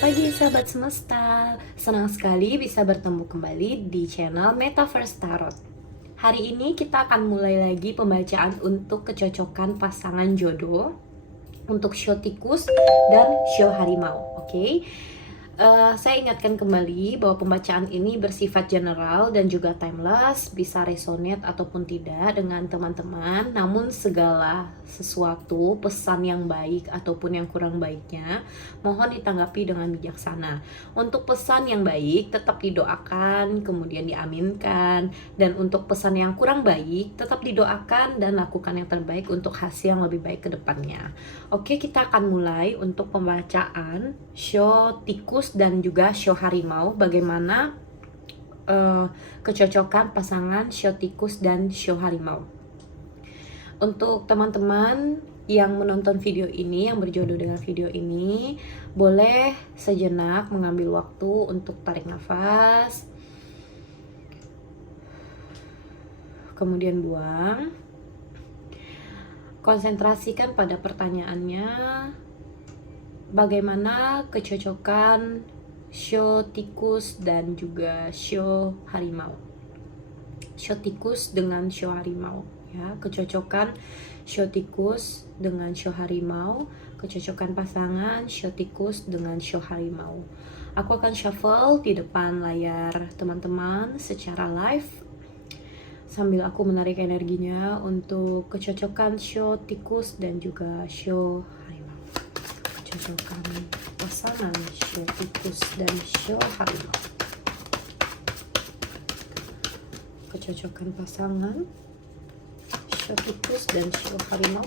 Selamat pagi sahabat semesta. Senang sekali bisa bertemu kembali di channel Metaverse Tarot. Hari ini kita akan mulai lagi pembacaan untuk kecocokan pasangan jodoh untuk show tikus dan show harimau. Oke. Saya ingatkan kembali bahwa pembacaan ini bersifat general dan juga timeless, bisa resonate ataupun tidak dengan teman-teman. Namun segala sesuatu, pesan yang baik ataupun yang kurang baiknya, mohon ditanggapi dengan bijaksana. Untuk pesan yang baik tetap didoakan, kemudian diaminkan. Dan untuk pesan yang kurang baik tetap didoakan dan lakukan yang terbaik untuk hasil yang lebih baik ke depannya. Oke, kita akan mulai untuk pembacaan show tikus dan juga show harimau. Bagaimana kecocokan pasangan show tikus dan show harimau. Untuk teman-teman yang menonton video ini, yang berjodoh dengan video ini, boleh sejenak mengambil waktu untuk tarik nafas, kemudian buang. Konsentrasikan pada pertanyaannya, bagaimana kecocokan show tikus dan juga show harimau. Show tikus dengan show harimau, ya. Kecocokan show tikus dengan show harimau, kecocokan pasangan show tikus dengan show harimau. Aku akan shuffle di depan layar teman-teman secara live sambil aku menarik energinya untuk kecocokan show tikus dan juga show harimau. Kecocokan pasangan show tikus dan show harimau. Kecocokan pasangan show tikus dan show harimau.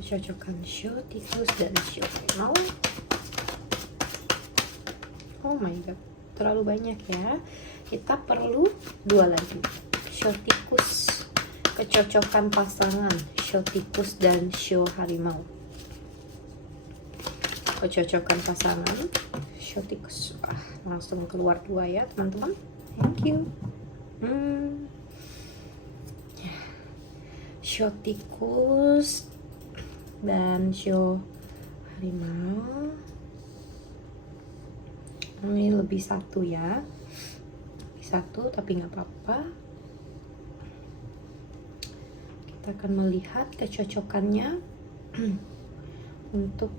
Kecocokan show tikus dan show harimau. Oh my god, terlalu banyak ya. Kita perlu 2 lagi. Show tikus, kecocokan pasangan show tikus dan show harimau. Kecocokan pasangan show tikus. Langsung keluar 2 ya teman-teman. Thank you. Show tikus dan show harimau. Ini lebih 1 ya, lebih 1 tapi nggak apa-apa. Kita akan melihat kecocokannya untuk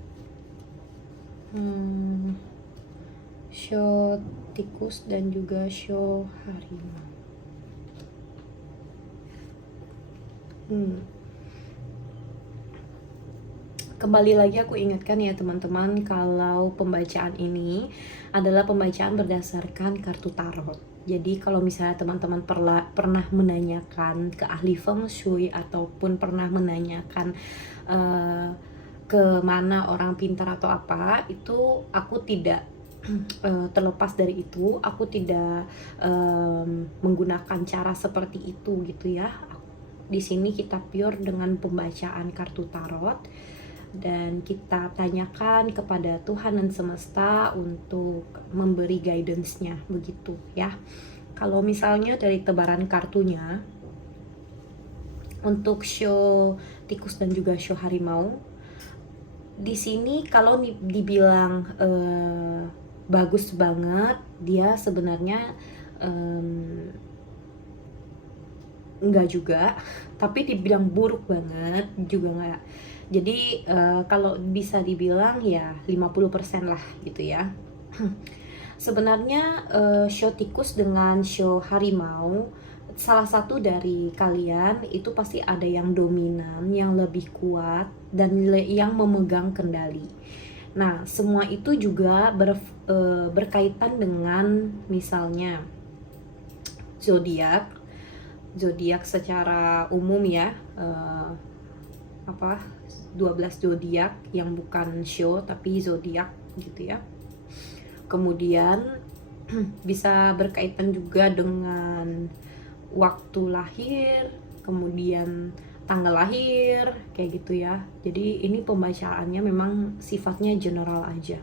show tikus dan juga show harimau. Kembali lagi aku ingatkan ya teman-teman, kalau pembacaan ini adalah pembacaan berdasarkan kartu tarot. Jadi kalau misalnya teman-teman pernah menanyakan ke ahli feng shui ataupun pernah menanyakan ke mana orang pintar atau apa, itu aku tidak terlepas dari itu, aku tidak menggunakan cara seperti itu gitu ya. Di sini kita pure dengan pembacaan kartu tarot dan kita tanyakan kepada Tuhan dan semesta untuk memberi guidance-nya, begitu ya. Kalau misalnya dari tebaran kartunya untuk show tikus dan juga show harimau, di sini kalau dibilang bagus banget, dia sebenarnya enggak juga, tapi dibilang buruk banget juga enggak. Jadi kalau bisa dibilang ya 50% lah gitu ya. Sebenarnya show tikus dengan show harimau, salah satu dari kalian itu pasti ada yang dominan, yang lebih kuat dan yang memegang kendali. Nah, semua itu juga berkaitan dengan misalnya zodiak secara umum ya, 12 zodiak yang bukan show tapi zodiak gitu ya. Kemudian bisa berkaitan juga dengan waktu lahir, kemudian tanggal lahir, kayak gitu ya. Jadi ini pembacaannya memang sifatnya general aja.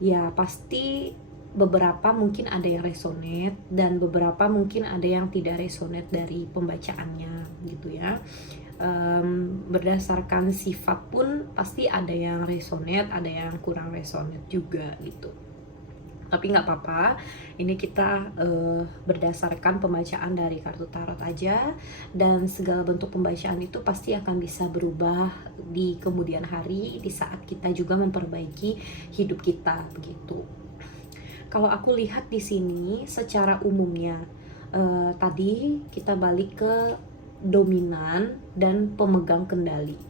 Ya pasti beberapa mungkin ada yang resonate dan beberapa mungkin ada yang tidak resonate dari pembacaannya gitu ya. Berdasarkan sifat pun pasti ada yang resonate, ada yang kurang resonate juga gitu. Tapi nggak apa-apa, ini kita berdasarkan pembacaan dari kartu tarot aja, dan segala bentuk pembacaan itu pasti akan bisa berubah di kemudian hari di saat kita juga memperbaiki hidup kita begitu. Kalau aku lihat di sini secara umumnya, tadi kita balik ke dominan dan pemegang kendali.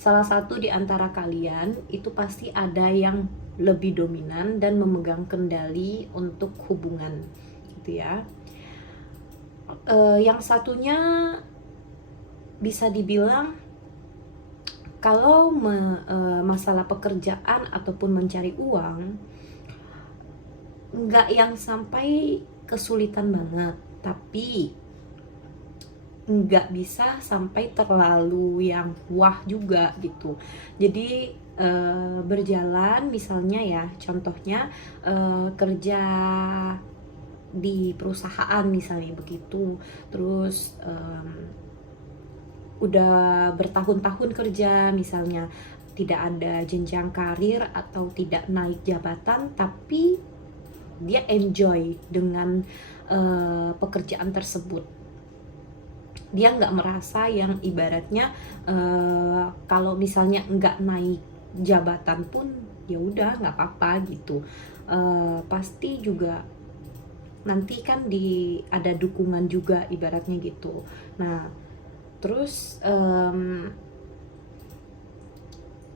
Salah satu di antara kalian itu pasti ada yang lebih dominan dan memegang kendali untuk hubungan, gitu ya. Yang satunya bisa dibilang kalau masalah pekerjaan ataupun mencari uang, nggak yang sampai kesulitan banget, tapi nggak bisa sampai terlalu yang wah juga gitu. Jadi berjalan misalnya ya, contohnya kerja di perusahaan misalnya begitu, terus udah bertahun-tahun kerja misalnya, tidak ada jenjang karir atau tidak naik jabatan, tapi dia enjoy dengan pekerjaan tersebut. Dia nggak merasa yang ibaratnya kalau misalnya nggak naik jabatan pun ya udah nggak apa-apa gitu. Pasti juga nanti kan ada dukungan juga ibaratnya gitu. Nah terus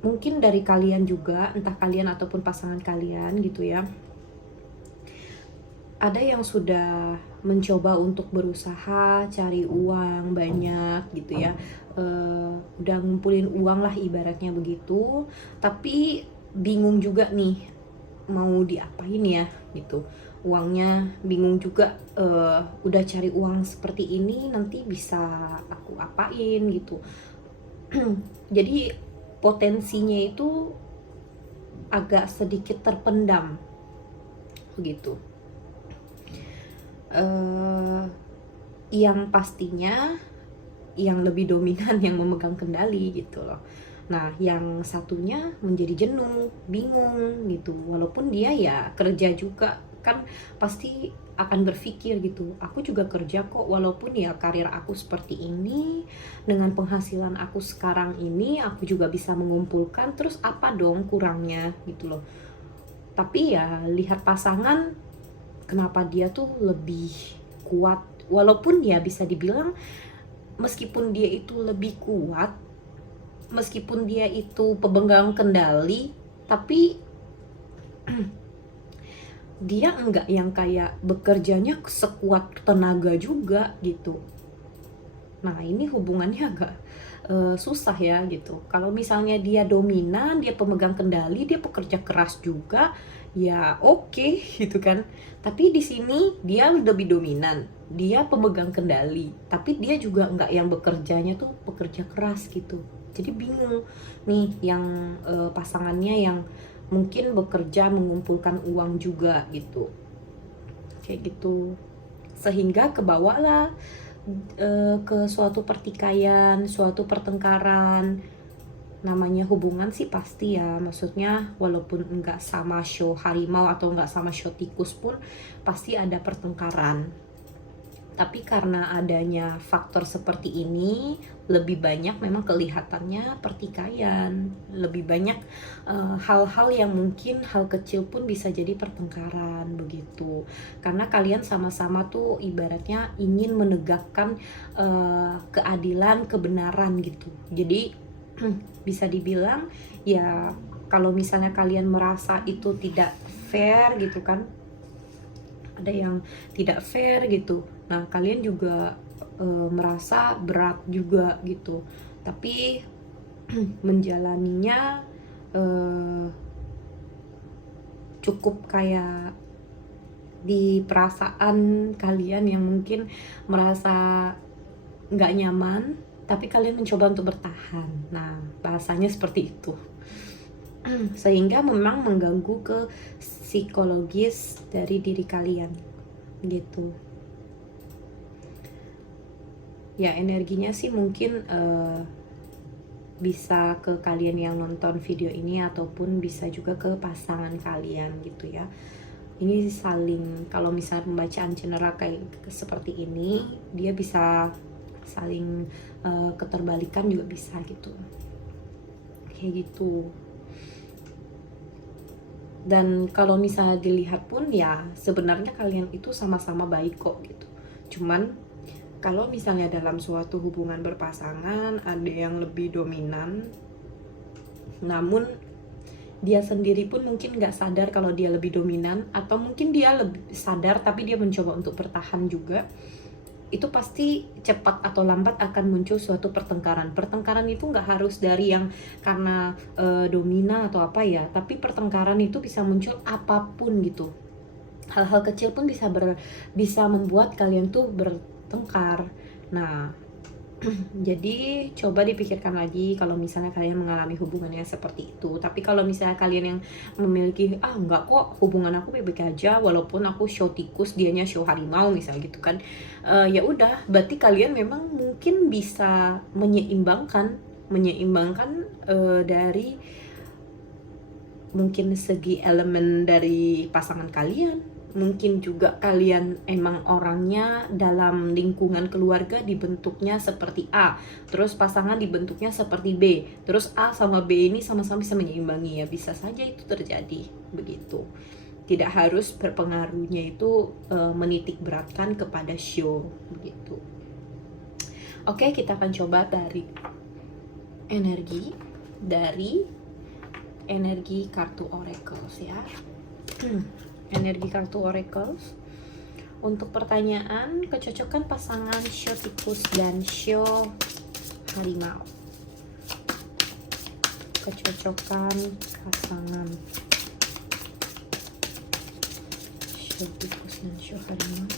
mungkin dari kalian juga, entah kalian ataupun pasangan kalian gitu ya, ada yang sudah mencoba untuk berusaha cari uang banyak gitu ya, udah ngumpulin uang lah ibaratnya begitu, tapi bingung juga nih mau diapain ya gitu, uangnya bingung juga, udah cari uang seperti ini nanti bisa aku apain gitu. Jadi potensinya itu agak sedikit terpendam begitu. Yang pastinya yang lebih dominan yang memegang kendali gitu loh. Nah yang satunya menjadi jenuh, bingung gitu, walaupun dia ya kerja juga kan, pasti akan berpikir gitu, aku juga kerja kok, walaupun ya karir aku seperti ini, dengan penghasilan aku sekarang ini aku juga bisa mengumpulkan, terus apa dong kurangnya gitu loh. Tapi ya lihat pasangan, kenapa dia tuh lebih kuat, walaupun ya bisa dibilang meskipun dia itu lebih kuat, meskipun dia itu pemegang kendali, tapi dia enggak yang kayak bekerjanya sekuat tenaga juga gitu. Nah ini hubungannya agak susah ya gitu. Kalau misalnya dia dominan, dia pemegang kendali, dia pekerja keras juga, ya oke gitu kan. Tapi di sini dia lebih dominan, dia pemegang kendali, tapi dia juga enggak yang bekerjanya tuh pekerja keras gitu. Jadi bingung nih yang pasangannya yang mungkin bekerja mengumpulkan uang juga gitu, kayak gitu, sehingga kebawalah ke suatu pertikaian, suatu pertengkaran. Namanya hubungan sih pasti ya, maksudnya walaupun enggak sama show harimau atau enggak sama show tikus pun pasti ada pertengkaran. Tapi karena adanya faktor seperti ini, lebih banyak memang kelihatannya pertikaian, lebih banyak hal-hal yang mungkin hal kecil pun bisa jadi pertengkaran begitu. Karena kalian sama-sama tuh ibaratnya ingin menegakkan keadilan, kebenaran gitu. Jadi bisa dibilang ya, kalau misalnya kalian merasa itu tidak fair gitu kan, ada yang tidak fair gitu, nah kalian juga merasa berat juga gitu, tapi menjalaninya cukup kayak di perasaan kalian yang mungkin merasa nggak nyaman, tapi kalian mencoba untuk bertahan. Nah bahasanya seperti itu. sehingga memang mengganggu ke psikologis dari diri kalian gitu. Ya, energinya sih mungkin bisa ke kalian yang nonton video ini ataupun bisa juga ke pasangan kalian gitu ya. Ini saling, kalau misalnya pembacaan general kayak seperti ini, dia bisa saling keterbalikan juga bisa gitu, kayak gitu. Dan kalau misalnya dilihat pun ya sebenarnya kalian itu sama-sama baik kok gitu. Cuman kalau misalnya dalam suatu hubungan berpasangan ada yang lebih dominan, namun dia sendiri pun mungkin nggak sadar kalau dia lebih dominan, atau mungkin dia lebih sadar tapi dia mencoba untuk bertahan juga, itu pasti cepat atau lambat akan muncul suatu pertengkaran. Pertengkaran itu nggak harus dari yang karena dominan atau apa ya, tapi pertengkaran itu bisa muncul apapun gitu. Hal-hal kecil pun bisa membuat kalian tuh bertengkar. Nah, jadi coba dipikirkan lagi kalau misalnya kalian mengalami hubungan yang seperti itu. Tapi kalau misalnya kalian yang memiliki enggak kok, hubungan aku baik-baik aja walaupun aku show tikus dianya show harimau misalnya gitu kan, ya udah, berarti kalian memang mungkin bisa menyeimbangkan dari mungkin segi elemen dari pasangan kalian. Mungkin juga kalian emang orangnya dalam lingkungan keluarga dibentuknya seperti A, terus pasangan dibentuknya seperti B, terus A sama B ini sama-sama bisa menyeimbangi, ya bisa saja itu terjadi begitu. Tidak harus berpengaruhnya itu menitik beratkan kepada show begitu. Oke, kita akan coba dari energi kartu oracles ya. Energi kartu oracles untuk pertanyaan kecocokan pasangan show tikus dan show harimau. Kecocokan pasangan show tikus dan show harimau.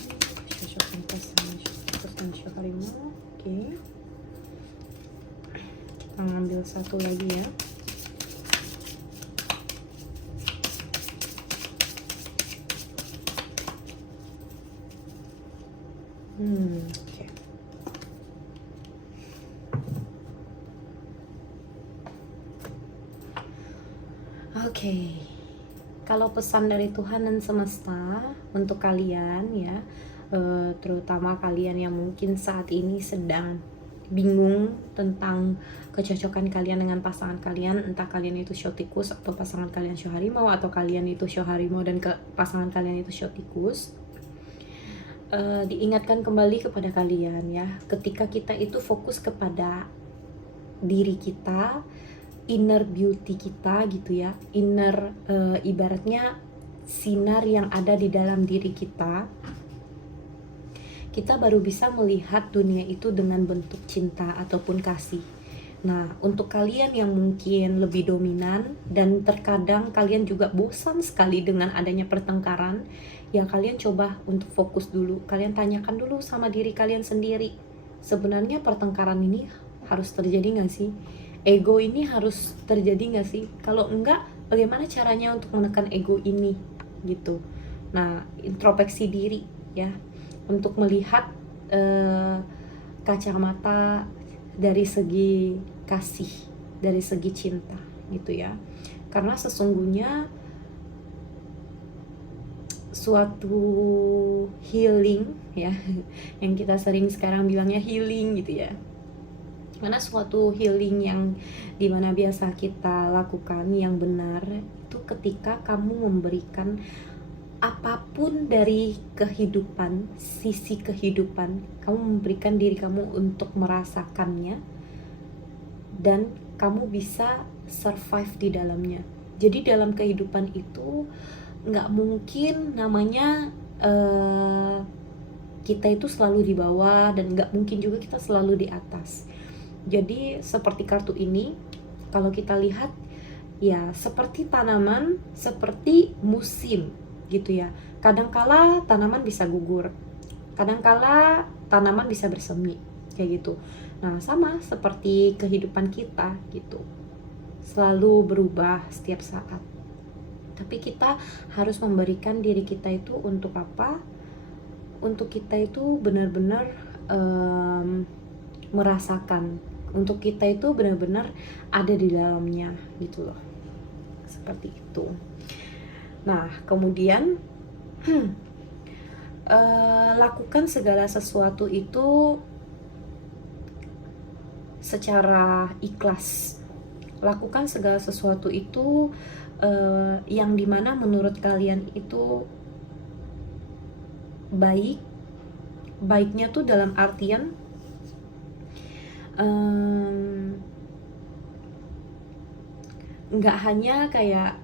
Kecocokan pasangan show tikus dan show harimau. Oke, kita ngambil satu lagi ya. Okay. Oke. Kalau pesan dari Tuhan dan semesta untuk kalian ya, terutama kalian yang mungkin saat ini sedang bingung tentang kecocokan kalian dengan pasangan kalian, entah kalian itu show tikus atau pasangan kalian show harimau, atau kalian itu show harimau dan pasangan kalian itu show tikus. Diingatkan kembali kepada kalian ya, ketika kita itu fokus kepada diri kita, inner beauty kita gitu ya, inner ibaratnya sinar yang ada di dalam diri kita baru bisa melihat dunia itu dengan bentuk cinta ataupun kasih. Nah, untuk kalian yang mungkin lebih dominan dan terkadang kalian juga bosan sekali dengan adanya pertengkaran, ya kalian coba untuk fokus dulu. Kalian tanyakan dulu sama diri kalian sendiri, sebenarnya pertengkaran ini harus terjadi gak sih? Ego ini harus terjadi gak sih? Kalau enggak, bagaimana caranya untuk menekan ego ini gitu. Nah, introspeksi diri ya, untuk melihat kacamata dari segi kasih, dari segi cinta gitu ya. Karena sesungguhnya suatu healing ya, yang kita sering sekarang bilangnya healing gitu ya, karena suatu healing yang dimana biasa kita lakukan yang benar itu ketika kamu memberikan apapun dari kehidupan, sisi kehidupan, kamu memberikan diri kamu untuk merasakannya dan kamu bisa survive di dalamnya. Jadi dalam kehidupan itu nggak mungkin namanya kita itu selalu di bawah, dan nggak mungkin juga kita selalu di atas. Jadi seperti kartu ini, kalau kita lihat ya seperti tanaman, seperti musim gitu ya. Kadangkala tanaman bisa gugur, kadangkala tanaman bisa bersemi kayak gitu. Nah, sama seperti kehidupan kita gitu. selalu berubah setiap saat. Tapi kita harus memberikan diri kita itu untuk apa? Untuk kita itu benar-benar merasakan, untuk kita itu benar-benar ada di dalamnya gitu loh, seperti itu. Nah kemudian lakukan segala sesuatu itu secara ikhlas. Lakukan segala sesuatu itu yang dimana menurut kalian itu baik. Baiknya tuh dalam artian nggak hanya kayak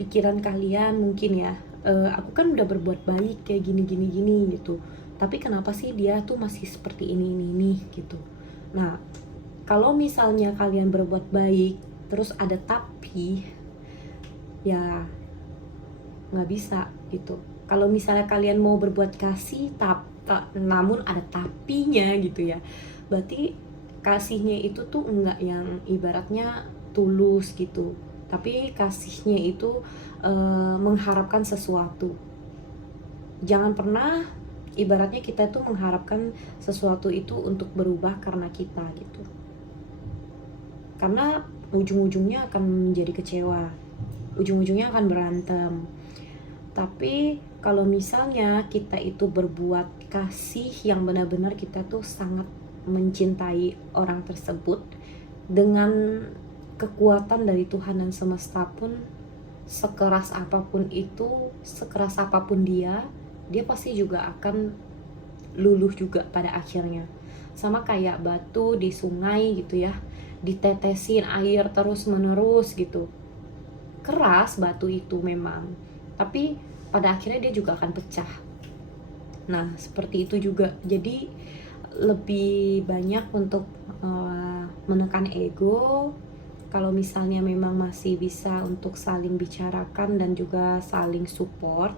pikiran kalian mungkin ya, aku kan udah berbuat baik kayak gini gitu, tapi kenapa sih dia tuh masih seperti ini gitu. Nah kalau misalnya kalian berbuat baik terus ada tapi, ya nggak bisa gitu. Kalau misalnya kalian mau berbuat kasih namun ada tapinya gitu ya, berarti kasihnya itu tuh enggak yang ibaratnya tulus gitu, tapi kasihnya itu mengharapkan sesuatu. Jangan pernah ibaratnya kita tuh mengharapkan sesuatu itu untuk berubah karena kita gitu, karena ujung-ujungnya akan menjadi kecewa, ujung-ujungnya akan berantem. Tapi kalau misalnya kita itu berbuat kasih yang benar-benar kita tuh sangat mencintai orang tersebut, dengan kekuatan dari Tuhan dan semesta pun, sekeras apapun itu, sekeras apapun dia pasti juga akan luluh juga pada akhirnya. Sama kayak batu di sungai gitu ya, ditetesin air terus menerus gitu, keras batu itu memang, tapi pada akhirnya dia juga akan pecah. Nah seperti itu juga, jadi lebih banyak untuk menekan ego. Kalau misalnya memang masih bisa untuk saling bicarakan dan juga saling support,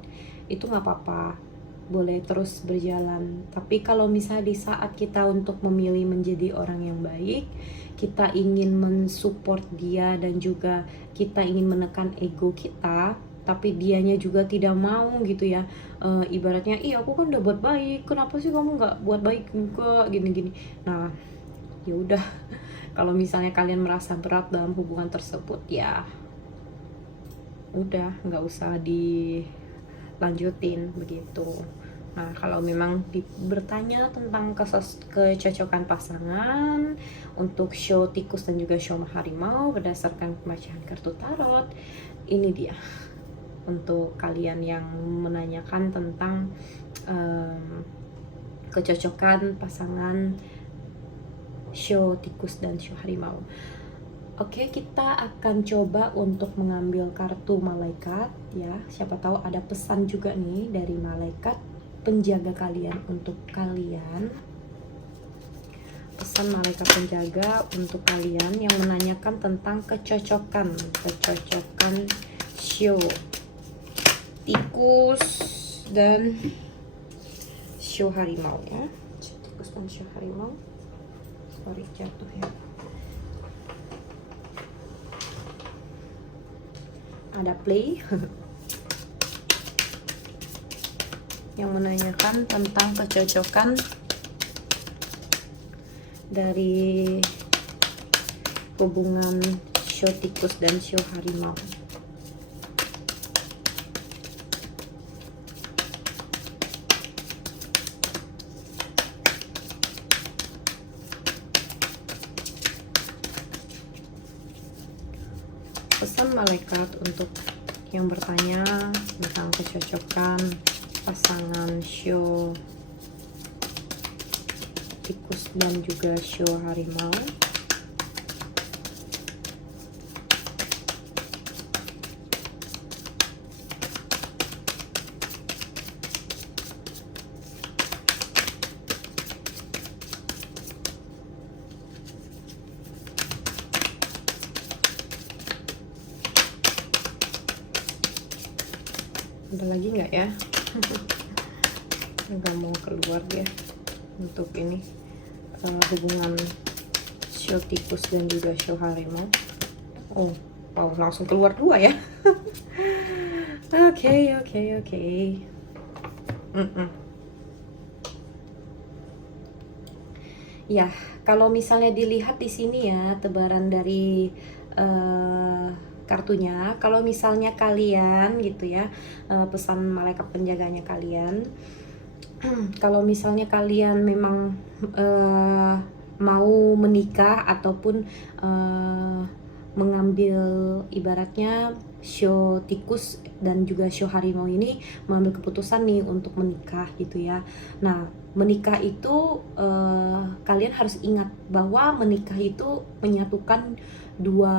itu nggak apa-apa, boleh terus berjalan. Tapi kalau misalnya di saat kita untuk memilih menjadi orang yang baik, kita ingin mensupport dia dan juga kita ingin menekan ego kita, tapi dianya juga tidak mau gitu ya, ibaratnya aku kan udah buat baik, kenapa sih kamu nggak buat baik juga gini-gini. Nah ya udah, kalau misalnya kalian merasa berat dalam hubungan tersebut, ya udah nggak usah dilanjutin begitu. Nah kalau memang bertanya tentang kecocokan pasangan untuk show tikus dan juga show harimau berdasarkan pembacaan kartu tarot, ini dia untuk kalian yang menanyakan tentang kecocokan pasangan show tikus dan show harimau. Oke, kita akan coba untuk mengambil kartu malaikat ya. Siapa tahu ada pesan juga nih dari malaikat penjaga kalian untuk kalian. Pesan malaikat penjaga untuk kalian yang menanyakan tentang kecocokan show tikus dan show harimau ya. Tikus dan show harimau. Sorry jatuh ya. Ada play yang menanyakan tentang kecocokan dari hubungan show tikus dan show harimau. Pesan malaikat untuk yang bertanya tentang kecocokan pasangan show tikus dan juga show harimau. Ada lagi nggak ya? Nggak mau keluar dia untuk ini hubungan show tikus dan juga show harimau. Oh, wow, langsung keluar 2 ya. Oke. Ya, kalau misalnya dilihat di sini ya, tebaran dari eh, kartunya, kalau misalnya kalian gitu ya, pesan malaikat penjaganya kalian, kalau misalnya kalian memang eh, mau menikah ataupun eh, mengambil ibaratnya show tikus dan juga show harimau ini mengambil keputusan nih untuk menikah gitu ya. Nah, menikah itu kalian harus ingat bahwa menikah itu menyatukan dua,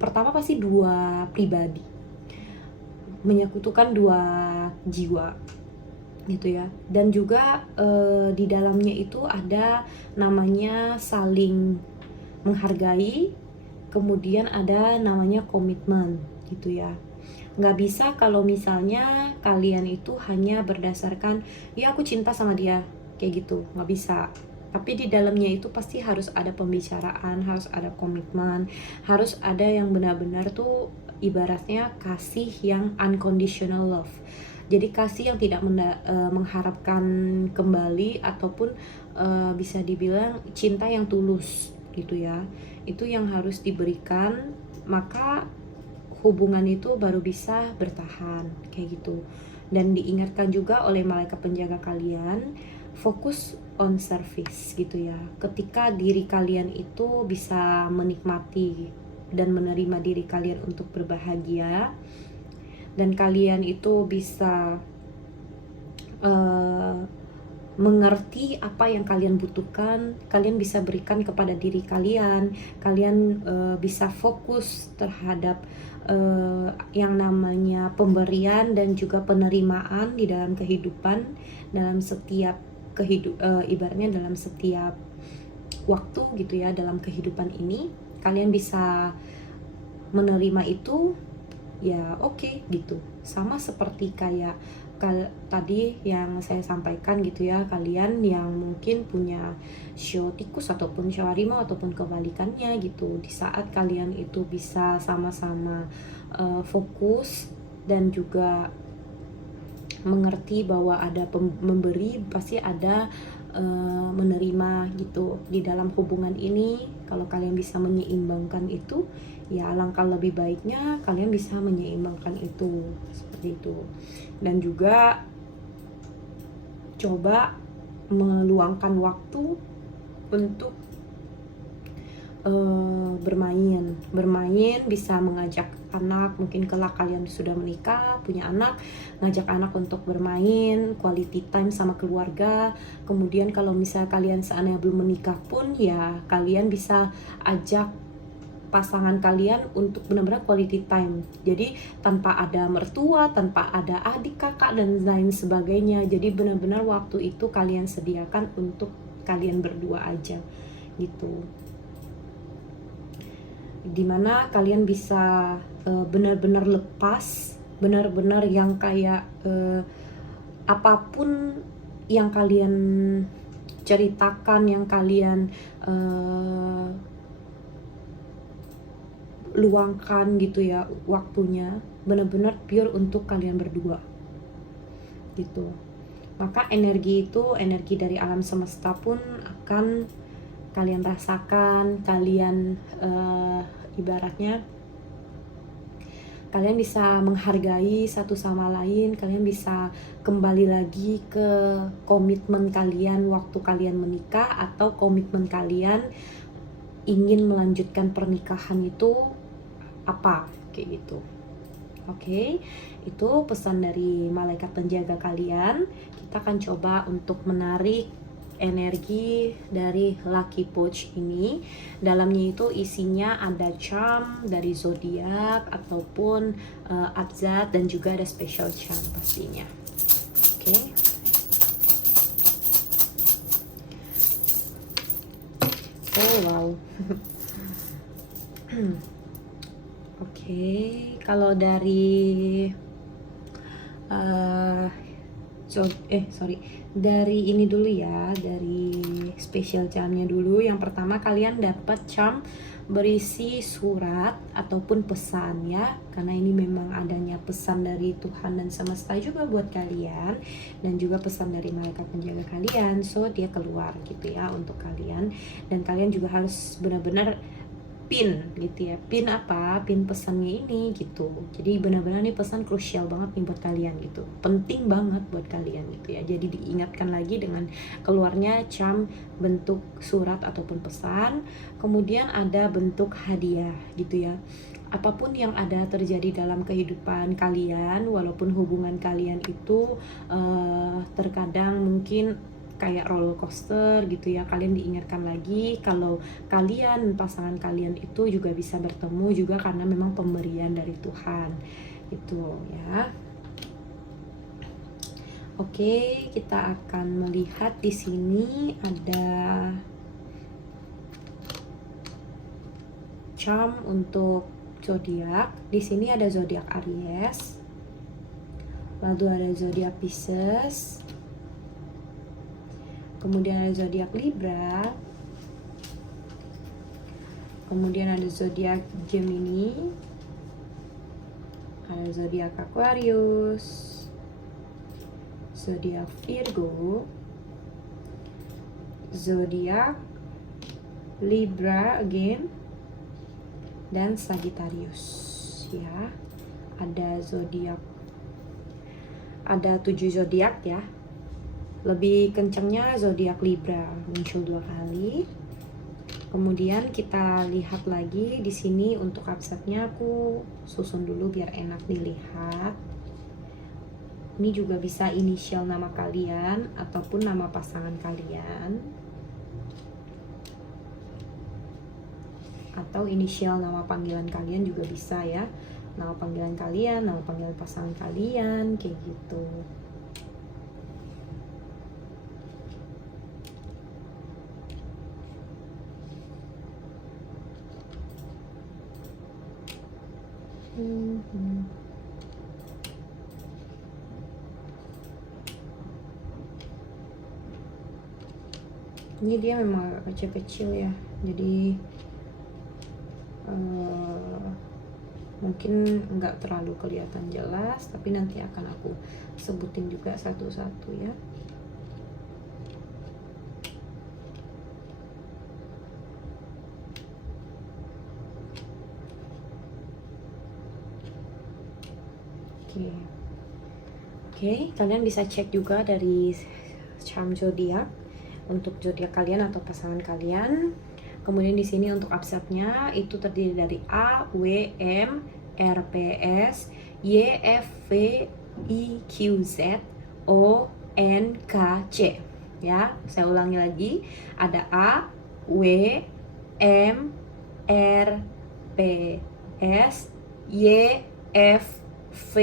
pertama pasti dua pribadi, menyekutukan dua jiwa gitu ya. Dan juga di dalamnya itu ada namanya saling menghargai, kemudian ada namanya komitmen gitu ya. Nggak bisa kalau misalnya kalian itu hanya berdasarkan ya aku cinta sama dia kayak gitu, nggak bisa. Tapi di dalamnya itu pasti harus ada pembicaraan, harus ada komitmen, harus ada yang benar-benar tuh ibaratnya kasih yang unconditional love. Jadi kasih yang tidak mengharapkan kembali ataupun bisa dibilang cinta yang tulus gitu ya. Itu yang harus diberikan, maka hubungan itu baru bisa bertahan kayak gitu. Dan diingatkan juga oleh malaikat penjaga kalian, fokus on service gitu ya. Ketika diri kalian itu bisa menikmati dan menerima diri kalian untuk berbahagia, dan kalian itu bisa mengerti apa yang kalian butuhkan, kalian bisa berikan kepada diri kalian, kalian bisa fokus terhadap yang namanya pemberian dan juga penerimaan di dalam kehidupan, dalam setiap ibaratnya dalam setiap waktu gitu ya, dalam kehidupan ini kalian bisa menerima itu ya oke gitu. Sama seperti kayak tadi yang saya sampaikan gitu ya, kalian yang mungkin punya show tikus ataupun show harimau ataupun kebalikannya gitu, di saat kalian itu bisa sama-sama fokus dan juga mengerti bahwa ada memberi pasti ada menerima gitu di dalam hubungan ini. Kalau kalian bisa menyeimbangkan itu, ya alangkah lebih baiknya kalian bisa menyeimbangkan itu seperti itu. Dan juga coba meluangkan waktu untuk bermain, bisa mengajak anak, mungkin kelak kalian sudah menikah, punya anak, ngajak anak untuk bermain, quality time sama keluarga. Kemudian kalau misalnya kalian seandainya belum menikah pun, ya kalian bisa ajak pasangan kalian untuk benar-benar quality time. Jadi tanpa ada mertua, tanpa ada adik, kakak dan lain sebagainya. Jadi benar-benar waktu itu kalian sediakan untuk kalian berdua aja gitu. Dimana kalian bisa benar-benar lepas, benar-benar yang kayak apapun yang kalian ceritakan, yang kalian luangkan gitu ya waktunya, benar-benar pure untuk kalian berdua gitu. Maka energi itu, energi dari alam semesta pun akan kalian rasakan, kalian ibaratnya kalian bisa menghargai satu sama lain, kalian bisa kembali lagi ke komitmen kalian waktu kalian menikah, atau komitmen kalian ingin melanjutkan pernikahan itu apa, kayak gitu. Oke, itu pesan dari malaikat penjaga kalian. Kita akan coba untuk menarik energi dari Lucky Pouch ini. Dalamnya itu isinya ada charm dari zodiak ataupun adzat, dan juga ada special charm pastinya. Oke. Oh wow. Oke, kalau dari dari ini dulu ya, dari special charmnya dulu. Yang pertama kalian dapat charm berisi surat ataupun pesan ya, karena ini memang adanya pesan dari Tuhan dan semesta juga buat kalian, dan juga pesan dari malaikat penjaga kalian. So dia keluar gitu ya untuk kalian, dan kalian juga harus benar-benar pin gitu ya. Pin apa? Pin pesannya ini gitu. Jadi benar-benar nih pesan krusial banget nih buat kalian gitu. Penting banget buat kalian gitu ya. Jadi diingatkan lagi dengan keluarnya charm bentuk surat ataupun pesan. Kemudian ada bentuk hadiah gitu ya. Apapun yang ada terjadi dalam kehidupan kalian, walaupun hubungan kalian itu terkadang mungkin kayak roller coaster gitu ya, kalian diingatkan lagi kalau kalian, pasangan kalian itu juga bisa bertemu juga karena memang pemberian dari Tuhan itu ya. Oke, kita akan melihat di sini ada charm untuk zodiak. Di sini ada zodiak Aries, lalu ada zodiak Pisces, kemudian ada zodiak Libra, kemudian ada zodiak Gemini, ada zodiak Aquarius, zodiak Virgo, zodiak Libra again, dan Sagittarius ya. Ada zodiak, ada 7 zodiak ya. Lebih kencangnya zodiak Libra muncul 2 kali. Kemudian kita lihat lagi di sini untuk abstraknya, aku susun dulu biar enak dilihat. Ini juga bisa inisial nama kalian ataupun nama pasangan kalian, atau inisial nama panggilan kalian juga bisa ya. Nama panggilan kalian, nama panggilan pasangan kalian, kayak gitu. Ini dia memang agak kecil-kecil ya, jadi mungkin nggak terlalu kelihatan jelas, tapi nanti akan aku sebutin juga satu-satu ya. Oke, kalian bisa cek juga dari charm zodiak untuk zodiak kalian atau pasangan kalian. Kemudian di sini untuk abstraknya itu terdiri dari A, W, M, R, P, S, Y, F, V, I, Q, Z, O, N, K, C. Ya, saya ulangi lagi. Ada A, W, M, R, P, S, Y, F, V,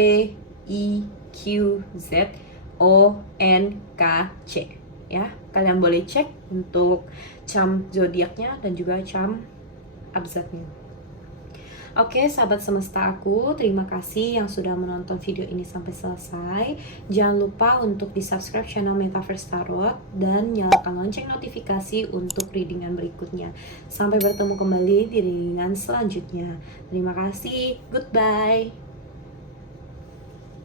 I, Q, Z, O, N, K, C. Ya, kalian boleh cek untuk charm zodiaknya dan juga charm abzadnya. Oke, sahabat semesta aku, terima kasih yang sudah menonton video ini sampai selesai. Jangan lupa untuk di-subscribe channel Metaverse Tarot dan nyalakan lonceng notifikasi untuk readingan berikutnya. Sampai bertemu kembali di readingan selanjutnya. Terima kasih, goodbye.